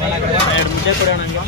ಮುದ್ದೆ ಕೊಡೋಣ ಹಂಗೆ.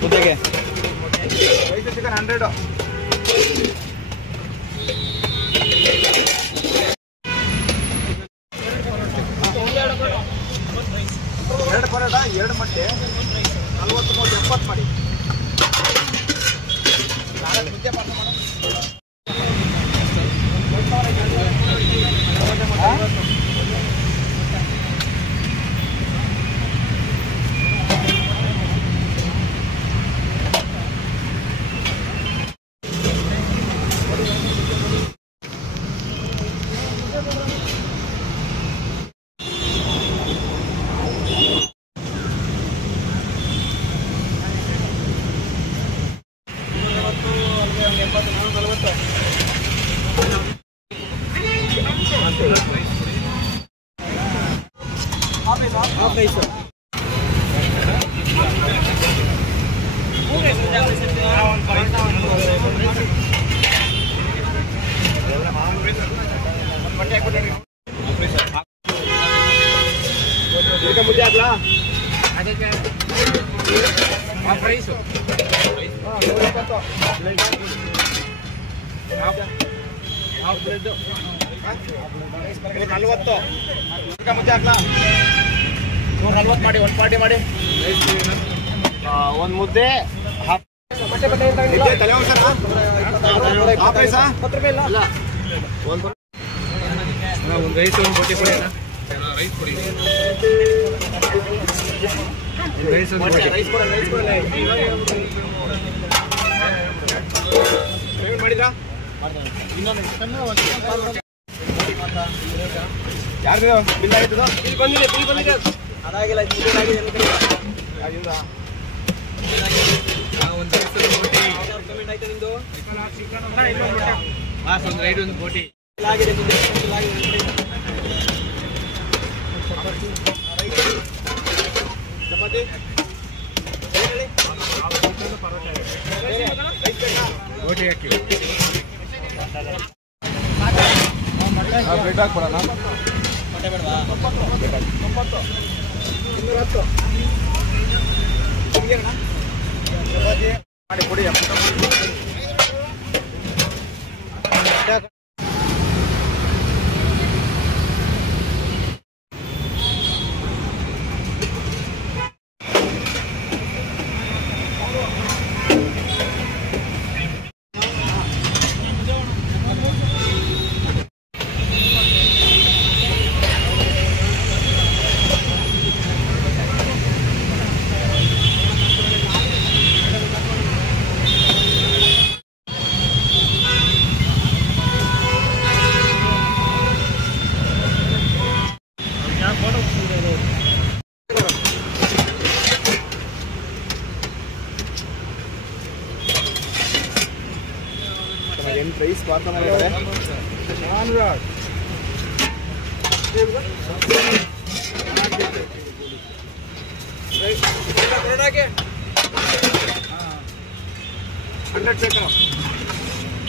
ಮುದ್ದೆಗೆ ಚಿಕನ್ 100. ಎರಡು ಪರೋಟ, 2 ಮೊಟ್ಟೆ, 40 30 70 ಮಾಡಿ. ಮುದ್ದೆ ಮುದ್ದೆ ಹಾಕ್ಲಾ? ಪ್ರೈಸು 40. ಮುದ್ದೆ ಹಾಕ್ಲಾ? 40 ಮಾಡಿ, 1 ಪಾರ್ಟಿ ಮಾಡಿ. 1 ಮುದ್ದೆ ತಲೆ ಒಂದು ರೈಸ್, 1 ಬೋಟಿ ಕೊಡಿ. ರೈಸ್ ಕೊಡಿ, ರೈಸ್ ಮಾಡಿದ್ರಾ? ಯಾರು ಬಿಲ್ ಆಗಿದ್ದದ? ಬಿಲ್ ಬಂದಿದೆ ಅದಾಗಿಲ್ಲ. ಒಂದು ರೈಡ್, 1 ಬೋಟಿ ಚಪಾತಿ ಬೋಟಿ ಹಾಕಿ ಬ್ರೆಡ್ ಹಾಕ್ಬಿಡೋಣ. ಮೊಟ್ಟೆ ಬೇಡವಾ? 90 210 ಮಾಡಿ ಕೊಡಿ. ಏನು ಪ್ರೈಸ್ ಮಾತ್ರ ಮಾಡಿದ್ದಾರೆ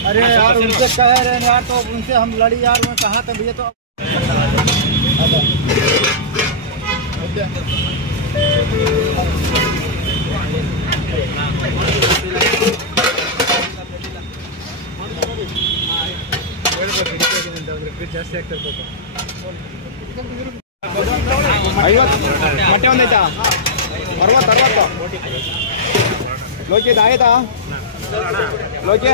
अरे यार उनसे कह रहे हैं यार, तो उनसे हम लड़ी यार, मैं कहा था भैया तो ಜಾಸ್ತಿ ಆಗ್ತಿರ್ಬೇಕು. 50 ಮೊಟ್ಟೆ ಒಂದೈತಾ? 60 ಲೋಕಿ ಆಯ್ತಾ? ಲೋಕಿ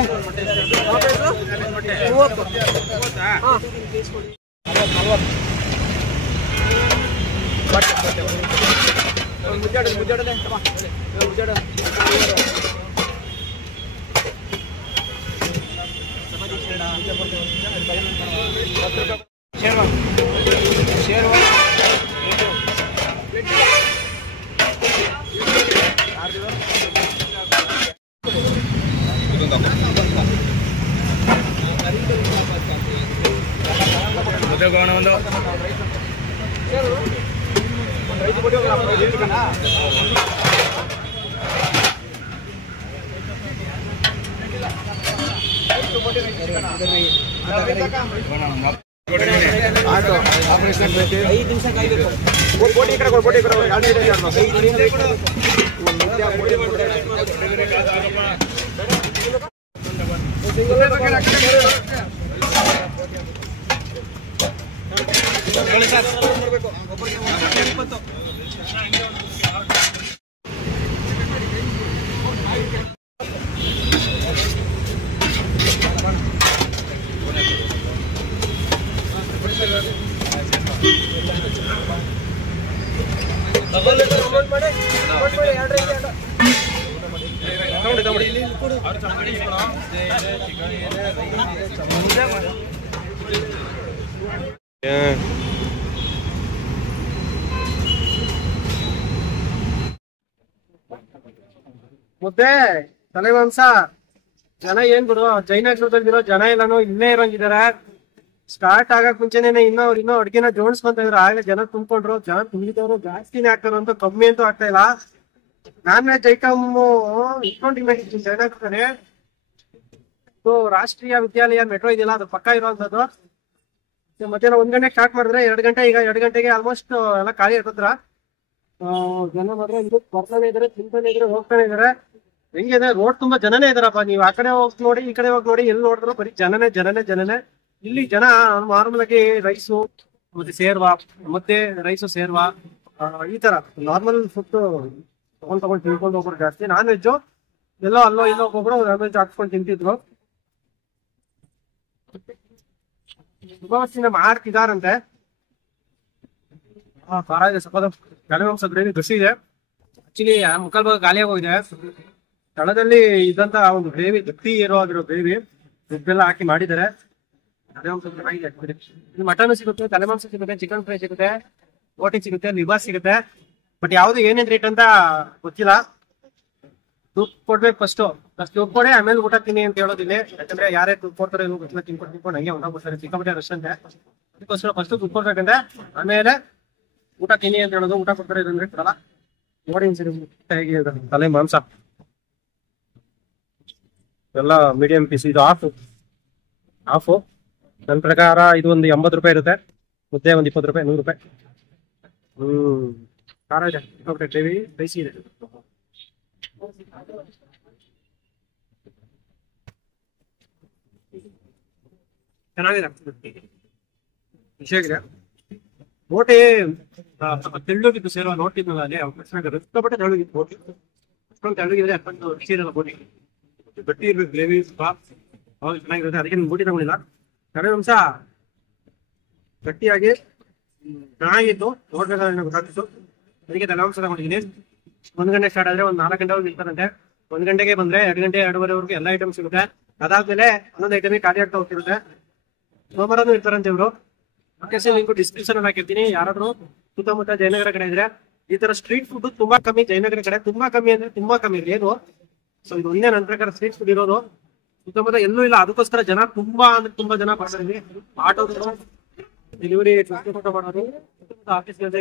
5 ನಿಮಿಷ ಕಾಯ್ಬೇಕು. ಮುದ್ದೆ ತಲೆ ಮಾಂಸ ಜನ ಏನ್ ಬಿಡು, ಜೈನಗರದಲ್ಲಿರೋ ಜನ ಎಲ್ಲಾನು ಇಲ್ಲೇ ಇರೋಂಗಿದಾರೆ. ಸ್ಟಾರ್ಟ್ ಆಗಕ್ ಮುಂಚೆನೆ ಇನ್ನೂ ಅಡ್ಗೆನ ಜೋಡಿಸ್ಕೊಂತ ಇದ್ರು. ಆಗ್ಲೇ ಜನ ತುಂಬಿಕೊಂಡ್ರು. ಜನ ತುಂಬಿದವರು ಜಾಸ್ತಿನೇ ಆಗ್ತಾರ ಅಂತ ಕಮ್ಮಿ ಅಂತೂ ಆಗ್ತಾ ಇಲ್ಲ. ನಾನ್ ವೆಜ್ ಐಟಮ್ ಇಟ್ಕೊಂಡಿದ್ದೀನಿ ಜೈನಗರದಲ್ಲಿ. ರಾಷ್ಟ್ರೀಯ ವಿದ್ಯಾಲಯ ಮೆಟ್ರೋ ಇದೆಯಲ್ಲ, ಅದು ಪಕ್ಕ ಇರುವಂತದ್ದು. ಮಧ್ಯಾಹ್ನ 1 ಗಂಟೆಗೆ ಸ್ಟಾರ್ಟ್ ಮಾಡಿದ್ರೆ 2 ಗಂಟೆ, ಈಗ 2 ಗಂಟೆಗೆ ಆಲ್ಮೋಸ್ಟ್ ಎಲ್ಲ ಖಾಲಿ ಇರ್ತದ್ರ. ಜನ ಮಾತ್ರ ಇದು ಬರ್ತಾನೆ ಇದಾರೆ, ತಿಂತಾನೆ ಇದಾರೆ, ಹೋಗ್ತಾನೆ ಇದಾರೆ. ಹೆಂಗಿದೆ ರೋಡ್ ತುಂಬಾ ಜನನೇ ಇದಾರಪ್ಪ. ನೀವು ಆ ಕಡೆ ಹೋಗಿ ನೋಡಿ, ಈ ಕಡೆ ಹೋಗಿ ನೋಡಿ, ಎಲ್ಲಿ ನೋಡಿದ್ರು ಬರೀ ಜನನೇ. ಇಲ್ಲಿ ಜನ ನಾರ್ಮಲ್ ಆಗಿ ರೈಸು ಮತ್ತೆ ಸೇರ್ವಾ, ಮತ್ತೆ ರೈಸು ಸೇರ್ವಾ, ಈ ತರ ನಾರ್ಮಲ್ ಫುಡ್ ತಗೊಂಡು ತಿನ್ಕೊಂಡು ಹೋಗ್ರು ಜಾಸ್ತಿ. ನಾನ್ ವೆಜ್ ಎಲ್ಲೋ ಅಲ್ಲೋ ಇಲ್ಲೋ ಹೋಗ್ರು ನಾನ್ ವೆಜ್ ಹಾಕ್ಸ್ಕೊಂಡು ತಿಂತಿದ್ರು. ತುಂಬಾ ವರ್ಷದಿಂದ ಮಾಡ್ತಿದಾರಂತೆ. ಖಾರ ಇದೆ ಸ್ವಲ್ಪ, ತಲೆ ಮಾಂಸ ಗ್ರೇವಿ ಗಸಿ ಇದೆ. ಆಕ್ಚುಲಿ ಮುಕ್ಕಾಲ್ ಭಾಗ ಖಾಲಿಯಾಗಿ ಹೋಗಿದೆ. ತಳದಲ್ಲಿ ಇದ್ದಂತ ಒಂದು ಗ್ರೇವಿ, ಗಟ್ಟಿ ಇರೋ ಗ್ರೇವಿ ಉಪ್ಪೆಲ್ಲ ಹಾಕಿ ಮಾಡಿದ್ದಾರೆ. ತಲೆ ಮಾಂಸ ಚೆನ್ನಾಗಿದೆ. ಇಲ್ಲಿ ಮಟನ್ ಸಿಗುತ್ತೆ, ತಲೆ ಮಾಂಸ ಸಿಗುತ್ತೆ, ಚಿಕನ್ ಫ್ರೈ ಸಿಗುತ್ತೆ, ಬೋಟಿ ಸಿಗುತ್ತೆ, ಲಿಬಾರ್ ಸಿಗುತ್ತೆ. ಬಟ್ ಯಾವ್ದು ಏನೇನ್ ರೇಟ್ ಅಂತ ಗೊತ್ತಿಲ್ಲ. ದುಡ್ಡು ಕೊಡ್ಬೇಕು ಫಸ್ಟ್ ದುಡ್ಡು ಕೊಡಿ, ಆಮೇಲೆ ಊಟ ತಿನ್ನಿ ಅಂತ ಹೇಳೋದಿಲ್ಲ. ಯಾಕಂದ್ರೆ ಯಾರೇ ದುಡ್ಡು ಕೊಡ್ತಾರೆ ಏನೋ ಗೊತ್ತಿಲ್ಲ, ತಿನ್ಕೊಂಡು ಹಂಗೆ ಹೊಂದಾಗ್ಬಿಡ್ತಾರೆ. ಸಿಕ್ಕಾಪಟ್ಟೆ ರಶ್ ಅಂತೆ. ಅದಕ್ಕೋಸ್ಕರ ಫಸ್ಟ್ ದುಡ್ಡು ಕೊಡ್ಬೇಕಂದ್ರೆ ಆಮೇಲೆ ಊಟ ತಿನ್ನಿ ಅಂತ ಹೇಳೋದು. ಊಟ ಕೊಡ್ತಾರೆ ಇದಂದ್ರೆ ಕೊಡಲ್ಲ. ನೋಡಿ ಹೇಗೆ ತಲೆ ಮಾಂಸ ಎಲ್ಲ ಮೀಡಿಯಂ ಪೀಸ್. ಇದು ಹಾಫು ನನ್ನ ಪ್ರಕಾರ ಇದು ಒಂದು 80 ರೂಪಾಯಿ ಇರುತ್ತೆ. ಮುದ್ದೆ ಒಂದು 20 ರೂಪಾಯಿ, 100 ರೂಪಾಯಿ. ಖಾರ ಇದೆ, ಗ್ರೇವಿ ರೈಸಿ ಇದೆ. ಚೆನ್ನಾಗಿದೆ, ವಿಷಯಾಗಿದೆ. ಬೋಟಿ ತೆಳ್ಳಗಿದ್ದು ಸೇರುವ ನೋಡ್ತಿದ್ನಲ್ಲ ಅಲ್ಲಿ, ಸಿಕ್ಕಾಪಟ್ಟೆ ತೆಳ್ಳಗಿದ್ದು ಬೋಟಿ. ಅಷ್ಟೊಂದು ತೆಳ್ಳಗಿದ್ರೆ ಅಷ್ಟೊಂದು ರುಚಿ ಇರಲ್ಲ ಬೋಟಿ. ಗಟ್ಟಿ ಇರ್ಬೇಕು ಗ್ರೇವಿ, ಅವಾಗ ಚೆನ್ನಾಗಿರುತ್ತೆ. ಅದಕ್ಕೆ ಬೋಟಿ ತಗೊಂಡಿಲ್ಲ. ತಲೆ ಮಾಂಸ ಗಟ್ಟಿಯಾಗಿ ಚೆನ್ನಾಗಿತ್ತು, ನೋಡ್ಬೇಕಾದ್ರೆ ಗೊತ್ತಾಗ್ತಿತ್ತು. ಅದಕ್ಕೆ ತಲೆ ಮಾಂಸ ತಗೊಂಡಿದ್ದೀನಿ. 1 ಗಂಟೆ ಸ್ಟಾರ್ಟ್ ಆದ್ರೆ ಒಂದು 4 ಗಂಟೆವರೆಗೂ ನಿಲ್ತಾರಂತೆ. 1 ಗಂಟೆಗೆ ಬಂದ್ರೆ 2 ಗಂಟೆ 2:30ವರೆಗೂ ಎಲ್ಲ ಐಟಮ್ ಸಿಗುತ್ತೆ. ಅದಾದ್ಮೇಲೆ ಒಂದೊಂದು ಐಟಮ್ ಖಾಲಿ ಆಗ್ತಾ ಹೋಗ್ತಿರುತ್ತೆ. ಸೋಮವಾರನೂ ಇರ್ತಾರಂತೆ ಇವರು. ಲೊಕೇಶನ್ ಲಿಂಕ್ ಡಿಸ್ಕ್ರಿಪ್ಷನ್ ಅಲ್ಲಿ ಹಾಕಿರ್ತೀನಿ. ಯಾರಾದ್ರೂ ಸುತ್ತಮುತ್ತ ಜಯನಗರ ಕಡೆ ಇದ್ರೆ ಈ ತರ ಸ್ಟ್ರೀಟ್ ಫುಡ್ ತುಂಬಾ ಕಮ್ಮಿ. ಜಯನಗರ ಕಡೆ ತುಂಬಾ ಕಮ್ಮಿ ಅಂದ್ರೆ ತುಂಬಾ ಕಮ್ಮಿ ಏನು. ಸೊ ಇದು ಒಂದೇ ನನ್ನ ಪ್ರಕಾರ ಸ್ಟ್ರೀಟ್ ಫುಡ್ ಇರೋದು. ಸುತ್ತಮುತ್ತ ಎಲ್ಲೂ ಇಲ್ಲ. ಅದಕ್ಕೋಸ್ಕರ ಜನ ತುಂಬಾ ಅಂದ್ರೆ ತುಂಬಾ ಜನ ಬರ್ತಾರೆ. ಆಟೋಗಳು ಡೆಲಿವರಿ ಟ್ರಾನ್ಸ್ಪೋರ್ಟ್ ಮಾಡೋದು, ಆಫೀಸ್ ಕೆಲಸ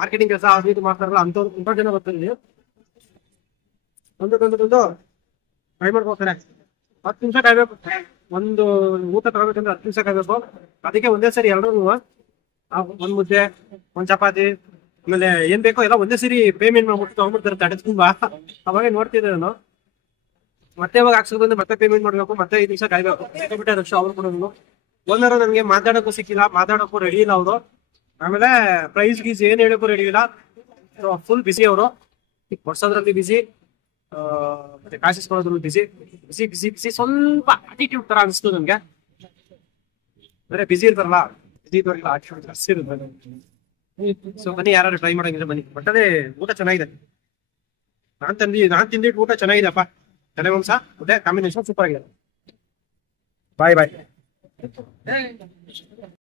ಮಾರ್ಕೆಟಿಂಗ್ ಕೆಲಸ ಅದು ಇದು ಮಾಡ್ತಾರಲ್ಲ ಅಂತವ್ರು ತುಂಬಾ ಜನ ಬರ್ತಾರೆ. ಒಂದು ಟ್ರೈ ಮಾಡ್ಕೋತಾರೆ. 10 ನಿಮಿಷ ಕಾಯ್ಬೇಕು. ಒಂದು ಊಟ ತಗೋಬೇಕಂದ್ರೆ 10 ನಿಮಿಷ ಕಾಯ್ಬೇಕು. ಅದಕ್ಕೆ ಒಂದೇ ಸರಿ ಎರಡೂ ಒಂದ್ ಮುದ್ದೆ, ಒಂದ್ ಚಪಾತಿ, ಆಮೇಲೆ ಏನ್ ಬೇಕೋ ಎಲ್ಲ ಒಂದೇ ಸರಿ ಪೇಮೆಂಟ್ ಮಾಡ್ಬಿಟ್ಟು ತಗೊಂಡ್ಬಿಡ್ತಾರೆ ತಡೆ ತುಂಬಾ. ಅವಾಗ ನೋಡ್ತಿದ್ದೆ ನಾನು. ಮತ್ತೆ ಇವಾಗ ಹಾಕ್ಸೋದು ಬಂದು ಮತ್ತೆ ಪೇಮೆಂಟ್ ಮಾಡ್ಬೇಕು, ಮತ್ತೆ 5 ನಿಮಿಷ ಕಾಯ್ಬೇಕು. ಬಿಟ್ಟೆ ರಕ್ಷ ಅವ್ರು ಕೊಡೋದು. ಓನರ್ ನನ್ಗೆ ಮಾತಾಡೋಕ್ಕೂ ಸಿಕ್ಕಿಲ್ಲ, ಮಾತಾಡೋಕ್ಕೂ ರೆಡಿ ಇಲ್ಲ ಅವರು. ಆಮೇಲೆ ಪ್ರೈಸ್ ಗೀಸ್ ಏನ್ ಹೇಳಕ್ಕೂ ರೆಡಿ ಇಲ್ಲ. ಫುಲ್ ಬಿಸಿ ಅವರು. ಕೊಡ್ಸೋದ್ರಲ್ಲಿ ಬಿಸಿ, ಮತ್ತೆ ಕಾಸಿಸ್ಕೊಳ್ಳೋದ್ರಲ್ಲಿ ಬಿಸಿ ಬಿಸಿ ಬಿಸಿ ಬಿಸಿ. ಸ್ವಲ್ಪ ಆಟಿಟ್ಯೂಡ್ ತರ ಅನಿಸ್ತು ನನ್ಗೆ. ಬೇರೆ ಬಿಸಿ ಇರ್ತಾರಲ್ಲ, ಬಿಸಿ ಇದ್ದವರೆಲ್ಲ ಆಟಿಟ್ಯೂಡ್ ಜಾಸ್ತಿ ಇರುತ್ತೆ. ಸೊ ಬನ್ನಿ, ಯಾರು ಟ್ರೈ ಮಾಡಂಗಿದ್ರೆ ಬನ್ನಿ. ಬಟ್ ಅದೇ ಊಟ ಚೆನ್ನಾಗಿದೆ. ನಾನ್ ತಿಂದಿಟ್ಟು ಊಟ ಚೆನ್ನಾಗಿದೆಪ್ಪ. ತಲೆ ಮಾಂಸ ಮುದ್ದೆ ಕಾಂಬಿನೇಷನ್ ಸೂಪರ್ ಆಗಿದೆ. ಬಾಯ್ ಬಾಯ್.